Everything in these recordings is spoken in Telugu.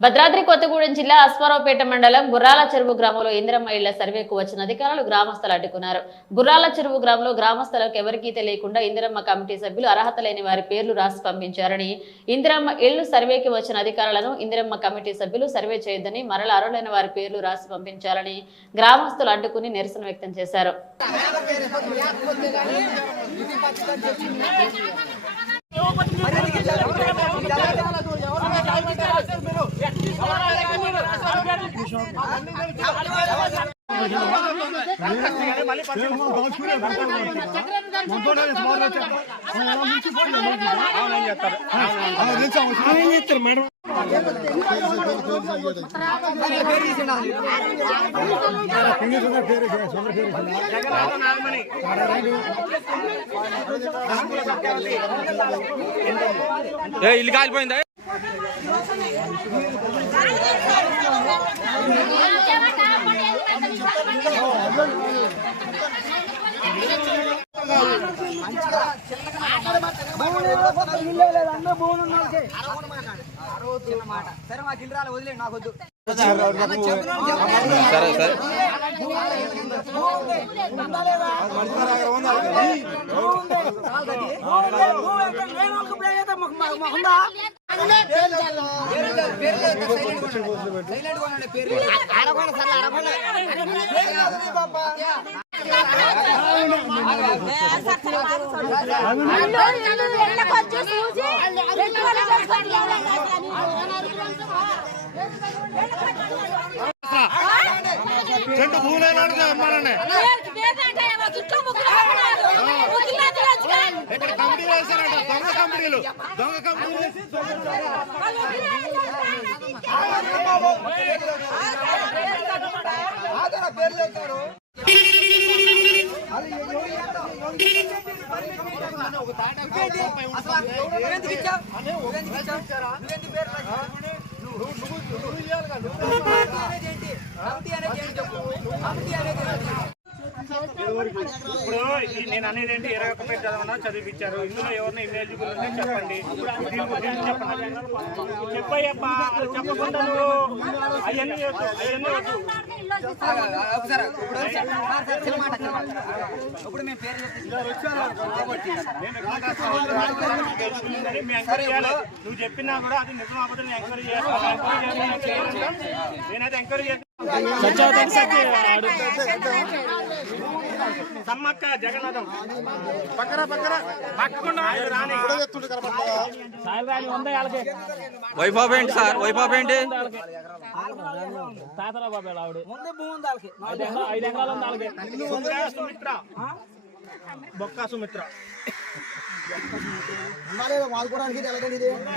భద్రాద్రి కొత్తగూడెం జిల్లా అశ్వారావుపేట మండలం గుర్రాల చెరువు గ్రామంలో ఇందిరమ్మ ఇళ్ళ సర్వేకు వచ్చిన అధికారులు గ్రామస్తులు అడ్డుకున్నారు. గుర్రాల చెరువు గ్రామంలో గ్రామస్తులకు ఎవరికీ తెలియకుండా ఇందిరమ్మ కమిటీ సభ్యులు అర్హత లేని వారి పేర్లు రాసి పంపించారని ఇందిరమ్మ ఇళ్ళు సర్వేకి వచ్చిన అధికారులను ఇందిరమ్మ కమిటీ సభ్యులు సర్వే చేయొద్దని మరల అర్హులైన వారి పేర్లు రాసి పంపించారని గ్రామస్తులు అడ్డుకుని నిరసన వ్యక్తం చేశారు. ఏ ఇల్లు కాలిపోయిందా? సరే మాకు ఇల్లు రాలే వదిలేండి నాకు వద్దు సరే సరే. సైలెంట్గా ఉండండి పేరు చెట్టు భూములు అమ్మాలండి ఇక్కడ కమిటీలు వేశారంట. దొంగ కమిటీలు. దొంగ కమిటీలు వేసి ఆధార పేర్లు వేశారు అసలు నువ్వెందుకు ఇచ్చావు? నువ్వెందుకు ఇచ్చావు? నువ్వెందుకు పేరు రాశావు? కమిటీ అనేది ఏంటి? కమిటీ అనేది ఏంటి చెప్పు? కమిటీ అనేది ఏంటి? ఇప్పుడు నేను అనేది ఏంటి ఇరవై ఒక్క పేరు చదవనా చదివించారు ఇందులో ఎవరిని ఎలిజిబుల్ ఉంటే చెప్పండి చెప్పండి చెప్పయ్యప్పా చెప్పకుండా అవన్నీ వద్దు అవన్నీ వద్దు నువ్వు చెప్పినా కూడా అది నిజం అబద్ధం ఎంక్వైరీ చేస్తాను నేనైతే ఎంక్వైరీ చేస్తాను సమ్మక్క జగన్నాథం పక్కన పక్కన పక్కకుండా రాని వైఫ్ ఏంటి సార్ వైఫ్ ఏంటి బొక్క సుమిత్ర బొక్క సుమిత్ర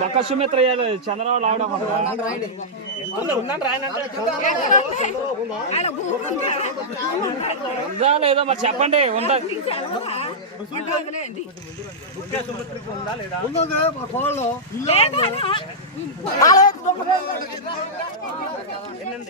బక్క సుమిత్ర చంద్రబాబు లావడం ఉందా లేదో మరి చెప్పండి ఉందా? బొక్క సుమిత్రకి ఉందా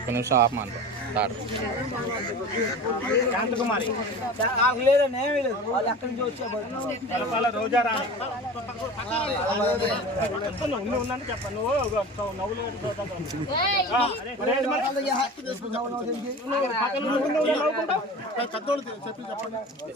ఒక నిమిషం ఆపమాను తాడు శాంతకుమారి. నాకు లేదండి ఏమీ లేదు. వాళ్ళు ఎక్కడి నుంచి వచ్చే తలపాల రోజా రాణి. చెప్తున్నా ఉంది ఉందని చెప్ప నువ్వు ఒక నవ్వులు ఆ, అదే, మరి. ఏంటి మరి? పక్కన ఉండి ఉండి నవ్వుకుంటా?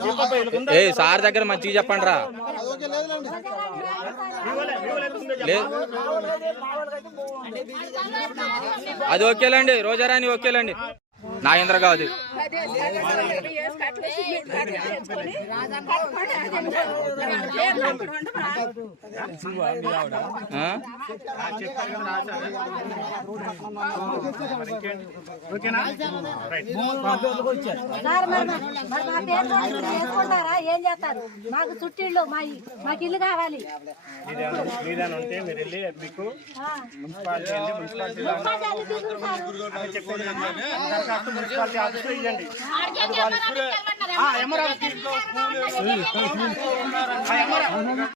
చెప్పబ్బా, వీళ్ళకి ఉందా? ఏ సార్ దగ్గర మంచిగా చెప్పండి రా. అది ఓకేలండి రోజారాని ఓకేలండి నాగేంద్ర కాదు ఆ? ఓకేనా? ఏం చేస్తారు. మాకు చుట్టిళ్ళు మా మాకు ఇల్లు కావాలి. మున్సిపాలిటీ